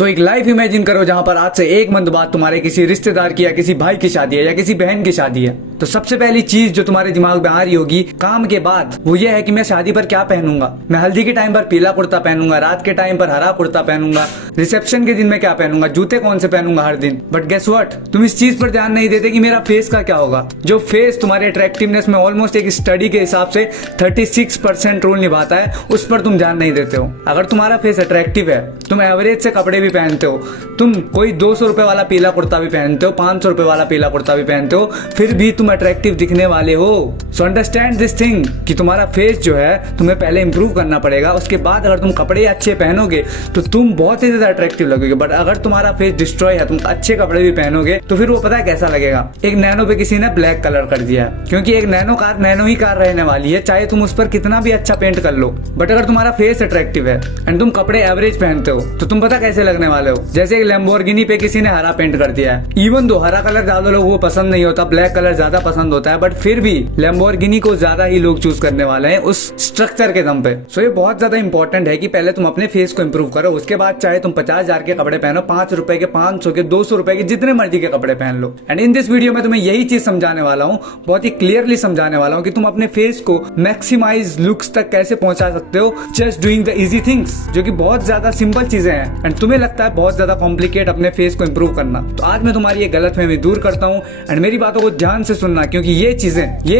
सो एक life imagine करो जहां पर आज से 1 मंथ बाद तुम्हारे किसी रिश्तेदार की या किसी भाई की शादी है या किसी बहन की शादी है। तो सबसे पहली चीज जो तुम्हारे दिमाग में आ रही होगी काम के बाद वो ये है कि मैं शादी पर क्या पहनूंगा। मैं हल्दी के टाइम पर पीला कुर्ता पहनूंगा, रात के टाइम पर हरा कुर्ता पहनूंगा, रिसेप्शन के दिन में क्या पहनूंगा, जूते कौन से पहनूंगा हर दिन। बट गेस व्हाट, तुम इस चीज पर ध्यान नहीं देते कि मेरा फेस का क्या होगा। जो फेस तुम्हारे अट्रैक्टिवनेस में ऑलमोस्ट एक स्टडी के हिसाब से 36% रोल निभाता है, उस पर तुम ध्यान नहीं देते हो। अगर तुम्हारा फेस अट्रैक्टिव है, तुम एवरेज से कपड़े भी पहनते हो, तुम कोई 200 रुपए वाला पीला कुर्ता भी पहनते हो, 500 रुपए वाला पीला कुर्ता भी पहनते हो, फिर भी तुम अट्रैक्टिव दिखने वाले हो। सो अंडरस्टैंड दिस थिंग कि तुम्हारा फेस जो है तुम्हें पहले इंप्रूव करना पड़ेगा। उसके बाद अगर तुम कपड़े अच्छे पहनोगे तो तुम बहुत ही ज्यादा अट्रैक्टिव लगोगे। बट अगर तुम्हारा फेस डिस्ट्रॉय है, तुम अच्छे कपड़े भी पहनोगे तो फिर वो पता है कैसा लगेगा। एक नैनो पे किसी ने ब्लैक कलर कर दिया है, क्योंकि एक नैनो कार नैनो ही कार रहने वाली है, चाहे तुम उस पर कितना भी अच्छा पेंट कर लो। बट अगर तुम्हारा फेस अट्रैक्टिव है एंड तुम कपड़े एवरेज पहनते हो तो तुम पता कैसे लगने वाले हो। जैसे एक लैम्बोर्गिनी पे किसी ने हरा पेंट कर दिया है। इवन दो हरा कलर ज्यादा लोग वो पसंद नहीं होता, ब्लैक कलर ज्यादा पसंद होता है, बट फिर भी लैम्बोर्गिनी को ज्यादा ही लोग चूज करने वाले हैं उस स्ट्रक्चर के दम पे। सो ये बहुत ज्यादा इंपॉर्टेंट है कि पहले तुम अपने फेस को इंप्रूव करो। उसके बाद चाहे तुम 50,000 के कपड़े पहनो, 5 रुपए के, 500 के, 200 रुपए के, जितने मर्जी के कपड़े पहन लो। एंड इन दिस वीडियो में तुम्हें यही चीज समझाने वाला हूँ, बहुत ही क्लियरली समझाने वाला हूँ कि तुम अपने फेस को मैक्सिमाइज लुक्स तक कैसे पहुंचा सकते हो just doing the easy things, जो कि बहुत ज्यादा सिंपल चीजें हैं एंड तुम्हें लगता है बहुत ज्यादा कॉम्प्लिकेट अपने फेस को इंप्रूव करना। तो आज मैं तुम्हारी ये गलतफहमी दूर करता हूँ एंड मेरी बातों को ध्यान से सुनना, क्योंकि ये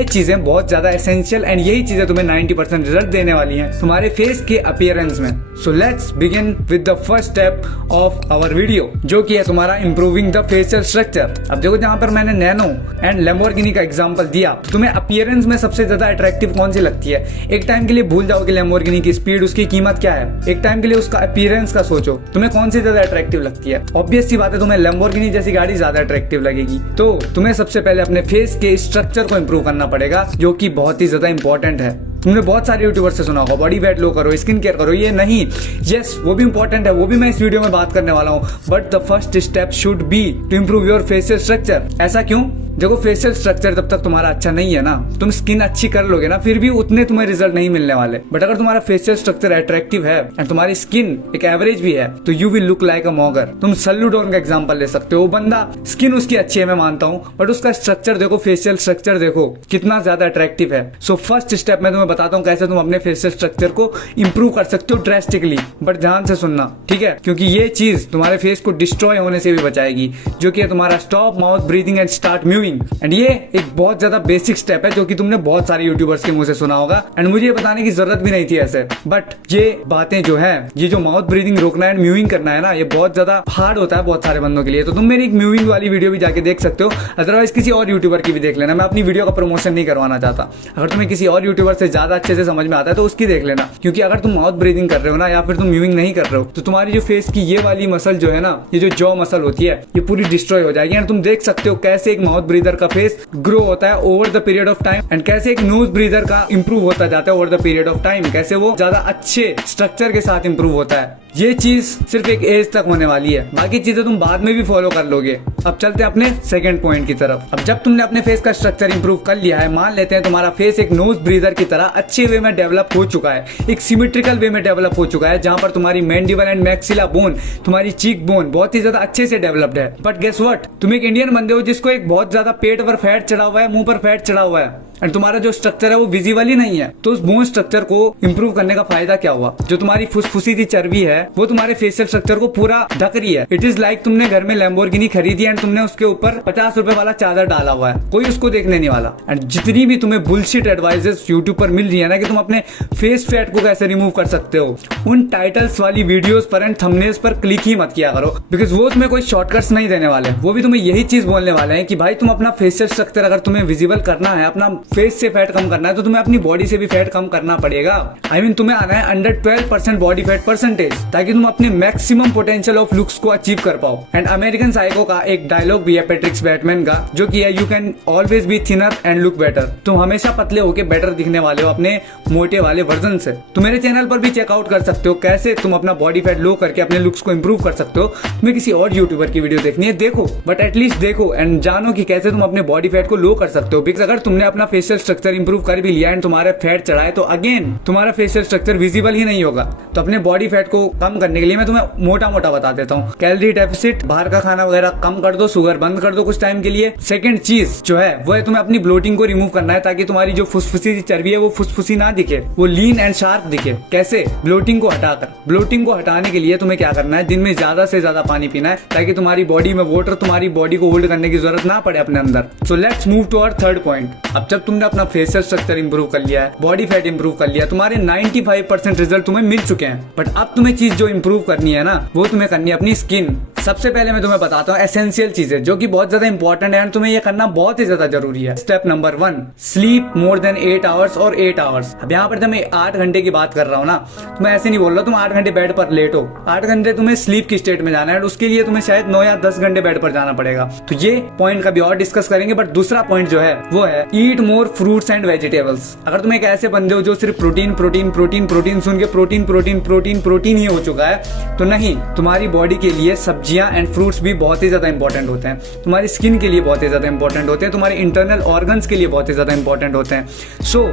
चीजें बहुत ज्यादा एसेंशियल एंड यही चीजें तुम्हें 90% रिजल्ट देने वाली हैं तुम्हारे फेस के अपीयरेंस में। So let's begin with the first step of our video, जो कि है तुम्हारा इंप्रूविंग द फेशियल स्ट्रक्चर। अब देखो, जहां पर मैंने नैनो एंड लैम्बोर्गिनी का एग्जांपल दिया, तो तुम्हें अपीयरेंस में सबसे ज्यादा अट्रैक्टिव कौन सी लगती है। एक टाइम के लिए भूल जाओ कि लैम्बोर्गिनी की स्पीड, उसकी कीमत क्या है। एक टाइम के लिए उसका अपीयरेंस का सोचो, तुम्हें कौन सी ज्यादा अट्रैक्टिव लगती है। ऑब्वियस सी बात है, तुम्हें लैम्बोर्गिनी जैसी गाड़ी ज्यादा अट्रैक्टिव लगेगी। तो तुम्हें सबसे पहले अपने फेस के स्ट्रक्चर को इंप्रूव करना पड़ेगा, जो कि बहुत ही ज्यादा इंपॉर्टेंट है। तुमने बहुत सारे यूट्यूबर से सुना होगा बॉडी फैट लो करो, स्किन केयर करो, ये नहीं, यस वो भी इंपॉर्टेंट है, वो भी मैं इस वीडियो में बात करने वाला हूँ। But the first step should be to improve your facial structure. ऐसा क्यों? देखो, फेशियल स्ट्रक्चर जब तक तुम्हारा अच्छा नहीं है ना, तुम स्किन अच्छी कर लोगे ना, फिर भी उतने तुम्हें रिजल्ट नहीं मिलने वाले। बट अगर तुम्हारा फेशियल स्ट्रक्चर अट्रैक्टिव है एंड तुम्हारी स्किन एक एवरेज भी है, तो you will look like a mogger. तुम सल्लू डॉन का एग्जांपल ले सकते हो। वो बंदा, स्किन उसकी अच्छी है मैं मानता हूँ, बट उसका स्ट्रक्चर देखो, फेशियल स्ट्रक्चर देखो कितना ज्यादा अट्रैक्टिव है। सो फर्स्ट स्टेप मैं तुम्हें बताता हूँ कैसे तुम अपने फेशियल स्ट्रक्चर को इंप्रूव कर सकते हो ड्रेस्टिकली। बट ध्यान से सुनना, ठीक है, क्योंकि ये चीज तुम्हारे फेस को डिस्ट्रॉय होने से भी बचाएगी, जो कि है तुम्हारा stop mouth breathing and start moving. And ये एक बहुत ज्यादा बेसिक स्टेप है, जो कि तुमने बहुत सारे यूट्यूबर्स के मुंह से सुना होगा एंड मुझे ये बताने की जरूरत भी नहीं थी ऐसे। बट ये बातें जो है, ये जो माउथ ब्रीदिंग रोकना एंड म्यूविंग करना है ना, ये बहुत ज्यादा हार्ड होता है बहुत सारे बंदों के लिए। तो तुम मेरी एक म्यूविंग वाली वीडियो भी जाके देख सकते हो, अदरवाइज किसी और यूट्यूबर की भी देख लेना। मैं अपनी वीडियो का प्रमोशन नहीं करवाना चाहता। अगर तुम्हें किसी और यूट्यूबर से ज्यादा अच्छे से समझ में आता है तो उसकी देख लेना, क्योंकि अगर तुम माउथ ब्रीदिंग कर रहे हो ना, या फिर तुम म्यूविंग नहीं कर रहे हो, तो तुम्हारी जो फेस की ये वाली मसल जो है ना, ये जो जॉ मसल होती है, ये पूरी डिस्ट्रॉय हो जाएगी। एंड तुम देख सकते हो कैसे एक माउथ ब्रीदर का फेस ग्रो होता है over the period of time, and कैसे एक नोज ब्रीदर का इंप्रूव होता जाता है over the period of time, कैसे वो ज्यादा अच्छे स्ट्रक्चर के साथ इंप्रूव होता है। ये चीज सिर्फ एक एज तक होने वाली है, बाकी चीजें तुम बाद में भी फॉलो कर लोगे। अब चलते हैं अपने सेकंड पॉइंट की तरफ। अब जब तुमने अपने फेस का स्ट्रक्चर इंप्रूव कर लिया है, मान लेते हैं तुम्हारा फेस एक नोज ब्रीदर की तरह अच्छे वे में डेवलप हो चुका है, एक सिमेट्रिकल वे में डेवलप हो चुका है, जहां पर तुम्हारी मैंडिबल एंड मैक्सिला बोन, तुम्हारी चीक बोन बहुत ही ज्यादा अच्छे से डेवलप्ड है। बट गेस व्हाट, तुम एक इंडियन बंदे हो जिसको एक बहुत ज्यादा पेट पर फैट चढ़ा हुआ है, मुंह पर फैट चढ़ा हुआ है, एंड तुम्हारा जो स्ट्रक्चर है वो विजिबल ही नहीं है। तो उस बोन स्ट्रक्चर को इंप्रूव करने का फायदा क्या हुआ? जो तुम्हारी फुसफुसी की चर्बी है वो तुम्हारे फेशियल स्ट्रक्चर को पूरा ढक रही है। इट इज लाइक तुमने घर में लैम्बोर्गिनी खरीदी एंड तुमने उसके ऊपर 50 रुपए वाला चादर डाला हुआ है, कोई उसको देखने नहीं वाला। एंड जितनी भी तुम्हें बुलशिट एडवाइसेस यूट्यूब पर मिल रही है ना कि तुम अपने फेस फैट को कैसे रिमूव कर सकते हो, उन टाइटल्स वाली वीडियोस पर एंड थंबनेल्स पर क्लिक ही मत किया करो, बिकॉज वो तुम्हें कोई शॉर्टकट्स नहीं देने वाले। वो भी तुम्हें यही चीज बोलने वाले हैं कि भाई तुम अपना फेशियल स्ट्रक्चर अगर तुम्हें विजिबल करना है, अपना फेस से फैट कम करना है, तो तुम्हें अपनी बॉडी से भी फैट कम करना पड़ेगा। आई मीन तुम्हें आना है अंडर 12% बॉडी फैट परसेंटेज, ताकि तुम अपने मैक्सिमम पोटेंशियल ऑफ लुक्स को अचीव कर पाओ। एंड अमेरिकन साइको का एक डायलॉग भी है पैट्रिक बैटमैन का, जो कि है, you can always be thinner and look better. तुम हमेशा पतले होके बेटर दिखने वाले हो अपने मोटे वाले वर्जन से। तो मेरे चैनल पर भी चेकआउट कर सकते हो कैसे तुम अपना बॉडी फैट लो करके अपने लुक्स को इंप्रूव कर सकते हो। तुम्हें किसी और यूट्यूबर की वीडियो देखनी है देखो, बट एटलीस्ट देखो एंड जानो कि कैसे तुम अपने बॉडी फैट को लो कर सकते हो। बिकॉज अगर तुमने अपना फेशियल स्ट्रक्चर इंप्रूव कर भी लिया एंड तुम्हारा फैट चढ़ा है तो अगेन तुम्हारा फेशियल स्ट्रक्चर विजिबल ही नहीं होगा। तो अपने बॉडी फैट को कम करने के लिए मैं तुम्हें मोटा मोटा बता देता हूँ, कैलोरी डेफिसिट, बाहर का खाना वगैरह कम कर दो, शुगर बंद कर दो कुछ टाइम के लिए। सेकंड चीज जो है वो है तुम्हें अपनी ब्लोटिंग को रिमूव करना है ताकि तुम्हारी जो फुसफुसी चर्बी है वो फुसफुसी ना दिखे, वो लीन एंड शार्प दिखे। कैसे? ब्लोटिंग को हटाकर। ब्लोटिंग को हटाने के लिए तुम्हें क्या करना है, दिन में ज्यादा से ज्यादा पानी पीना है ताकि तुम्हारी बॉडी में वाटर तुम्हारी बॉडी को होल्ड करने की जरूरत ना पड़े अपने अंदर। So let's move to our third point. अब जब तुमने अपना फेशियल स्ट्रक्चर इंप्रूव कर लिया है, बॉडी फैट इंप्रूव कर लिया, तुम्हारे 95% रिजल्ट तुम्हें मिल चुके हैं, बट अब तुम्हें चीज जो इंप्रूव करनी है ना वो तुम्हें करनी है अपनी स्किन। सबसे पहले मैं तुम्हें बताता हूँ एसेंशियल चीजें जो कि बहुत ज्यादा इंपॉर्टेंट है एंड तुम्हें ये करना बहुत ही ज्यादा जरूरी है। Step number 1, sleep more than 8 hours और 8 आवर्स। अब यहाँ पर जब मैं 8 घंटे की बात कर रहा हूँ ना, तो मैं ऐसे नहीं बोल रहा तुम 8 घंटे बेड पर लेटो। 8 घंटे तुम्हें स्लीप की स्टेट में जाना है और उसके लिए तुम्हें शायद 9 या 10 घंटे बेड पर जाना पड़ेगा। तो ये पॉइंट कभी और डिस्कस करेंगे, बट दूसरा पॉइंट जो है वो है ईट मोर फ्रूट्स एंड वेजिटेबल्स। अगर तुम एक ऐसे बंदे हो जो सिर्फ प्रोटीन प्रोटीन प्रोटीन प्रोटीन सुन के प्रोटीन प्रोटीन प्रोटीन प्रोटीन ही हो चुका है, तो नहीं, तुम्हारी बॉडी के लिए सब्जियां एंड फ्रूट्स भी बहुत ही ज्यादा इंपॉर्टेंट होते हैं, तुम्हारी स्किन के लिए बहुत ही ज्यादा इंपॉर्टेंट होते हैं, तुम्हारे इंटरनल ऑर्गन्स के लिए बहुत ही ज्यादा इंपॉर्टेंट होते हैं। सो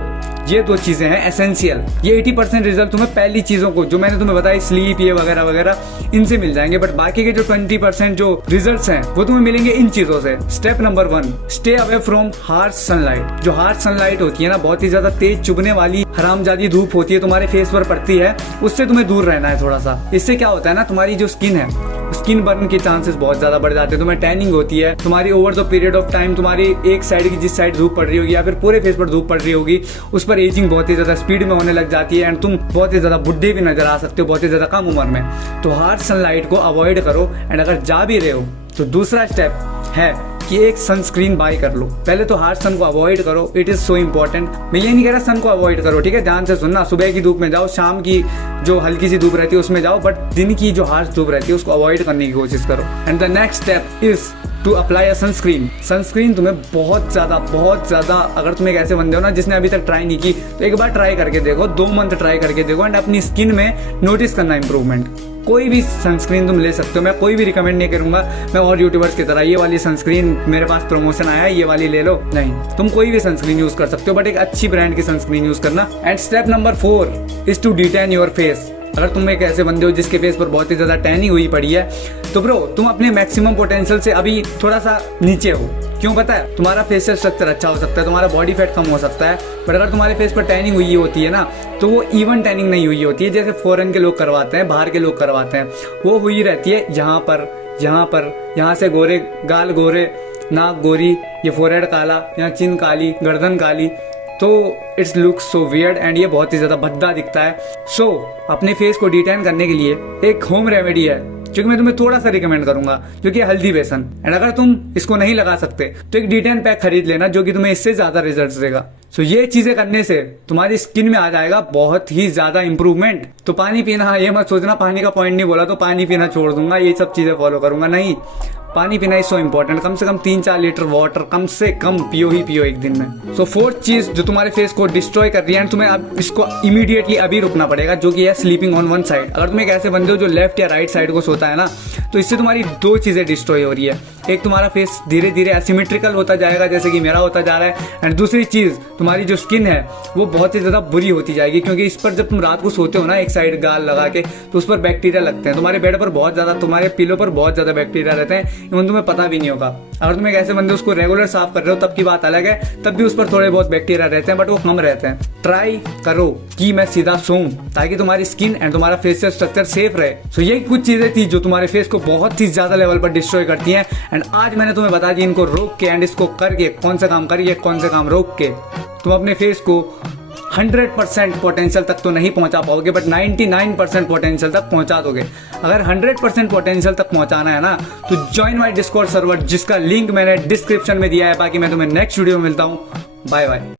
ये दो चीजें हैं एसेंशियल। ये 80% रिजल्ट तुम्हें पहली चीजों को जो मैंने तुम्हें बताई, स्लीप ये वगैरह वगैरह, इनसे मिल जाएंगे, बट बाकी के जो 20% जो रिजल्ट्स हैं वो तुम्हें मिलेंगे इन चीजों से। Step number 1, stay away from harsh sunlight. जो हार्श सनलाइट होती है ना, बहुत ही ज्यादा तेज चुभने वाली हरामजादी धूप होती है, तुम्हारे फेस पर पड़ती है, उससे तुम्हें दूर रहना है थोड़ा सा। इससे क्या होता है ना, तुम्हारी जो स्किन है, स्किन बर्न के चांसेस बहुत ज्यादा बढ़ जाते हैं, तुम्हें टैनिंग होती है, तुम्हारी over the period of time तुम्हारी एक साइड की जिस साइड धूप पड़ रही होगी या फिर पूरे फेस पर धूप पड़ रही होगी उस पर एजिंग बहुत ही ज्यादा स्पीड में होने लग जाती है एंड तुम बहुत ही ज्यादा बुढ़े भी नजर आ सकते हो बहुत ही ज्यादा कम उम्र में। तो हार्श सनलाइट को अवॉइड करो एंड अगर जा भी रहे हो तो दूसरा स्टेप है कि एक सनस्क्रीन बाय कर लो। पहले तो हार्श सन को अवॉइड करो, इट इज सो इंपॉर्टेंट। मैं ये नहीं कह रहा सन को अवॉइड करो, ठीक है, ध्यान से सुनना। सुबह की धूप में जाओ, शाम की जो हल्की सी धूप रहती है उसमें जाओ, बट दिन की जो हार्श धूप रहती है उसको अवॉइड करने की कोशिश करो। And the next step is to apply a sunscreen. Sunscreen तुम्हें बहुत ज्यादा अगर तुम एक ऐसे बंदे हो ना जिसने अभी तक ट्राई नहीं की, तो एक बार ट्राई करके देखो, 2 मंथ ट्राई करके देखो एंड अपनी स्किन में नोटिस करना इंप्रूवमेंट। कोई भी सनस्क्रीन तुम ले सकते हो, मैं कोई भी रिकमेंड नहीं करूंगा मैं और यूट्यूबर्स की तरह ये वाली सनस्क्रीन मेरे पास प्रमोशन आया है ये वाली ले लो, नहीं, तुम कोई भी सनस्क्रीन यूज कर सकते हो, बट एक अच्छी ब्रांड की सनस्क्रीन यूज करना। And step number 4 is to detan your face. अगर तुम एक ऐसे बंदे हो जिसके फेस पर बहुत ही ज्यादा टैनिंग हुई पड़ी है, तो ब्रो तुम अपने मैक्सिमम पोटेंशियल से अभी थोड़ा सा नीचे हो। क्यों पता है? तुम्हारा फेशियल स्ट्रक्चर अच्छा हो सकता है, तुम्हारा बॉडी फैट कम हो सकता है, पर अगर तुम्हारे फेस पर टैनिंग हुई होती है ना, तो वो इवन टैनिंग नहीं हुई होती है जैसे फॉरेन के लोग करवाते हैं, बाहर के लोग करवाते हैं। वो हुई रहती है यहाँ से गोरे गाल, गोरे नाक गोरी, ये फोरहेड काला, यहाँ चिन काली, गर्दन काली, तो it's look so weird and ये बहुत ही ज्यादा भद्दा दिखता है। सो अपने फेस को डिटेन करने के लिए एक होम रेमेडी है जो कि मैं तुम्हें थोड़ा सा रिकमेंड करूंगा, जो कि हल्दी बेसन। एंड अगर तुम इसको नहीं लगा सकते तो एक डिटेन पैक खरीद लेना जो कि तुम्हें इससे ज्यादा रिजल्ट्स देगा। सो ये चीजें करने से तुम्हारी स्किन में आ जाएगा बहुत ही ज्यादा इंप्रूवमेंट। तो पानी पीना, ये मत सोचना पानी का पॉइंट नहीं बोला तो पानी पीना छोड़ दूंगा, ये सब चीजें फॉलो करूंगा, नहीं, पानी पीना इज सो इंपॉर्टेंट। कम से कम 3-4 लीटर वाटर कम से कम पियो ही पियो एक दिन में। सो 4th चीज जो तुम्हारे फेस को डिस्ट्रॉय कर रही है, तुम्हें अब इसको इमीडिएटली अभी रुकना पड़ेगा, जो कि है स्लीपिंग ऑन वन साइड। अगर तुम एक ऐसे बंदे हो जो लेफ्ट या राइट साइड को सोता है ना, तो इससे तुम्हारी 2 चीजें डिस्ट्रॉय हो रही है। एक, तुम्हारा फेस धीरे धीरे एसिमेट्रिकल होता जाएगा जैसे कि मेरा होता जा रहा है, एंड दूसरी चीज तुम्हारी जो स्किन है वो बहुत ही ज्यादा बुरी होती जाएगी, क्योंकि इस पर जब तुम रात को सोते हो ना एक साइड गाल लगा के, तो उस पर बैक्टीरिया लगते हैं। तुम्हारे बेड पर बहुत ज्यादा, तुम्हारे पिलो पर बहुत ज्यादा बैक्टीरिया रहते हैं, इवन तुम्हें पता भी नहीं होगा। अगर तुम एक ऐसे बंदे उसको रेगुलर साफ कर रहे हो तब की बात अलग है, तब भी उस पर थोड़े बहुत बैक्टीरिया रहते हैं, बट वो कम रहते हैं। ट्राई करो कि मैं सीधा सोऊं ताकि तुम्हारी स्किन एंड तुम्हारा फेशियल स्ट्रक्चर सेफ रहे। सो ये कुछ चीजें थी जो तुम्हारे फेस को बहुत ही ज्यादा लेवल पर डिस्ट्रॉय करती हैं, एंड आज मैंने तुम्हें बता दी इनको रोक के एंड इसको करके कौन सा काम करके कौन सा काम रोक के तुम अपने फेस को 100% पोटेंशियल तक तो नहीं पहुंचा पाओगे, बट 99% पोटेंशियल तक पहुंचा दोगे। अगर 100% पोटेंशियल तक पहुंचाना है ना, तो ज्वाइन माय डिस्कॉर्ड सर्वर जिसका लिंक मैंने डिस्क्रिप्शन में दिया है। बाकी मैं तुम्हें नेक्स्ट वीडियो में मिलता हूं, बाय बाय।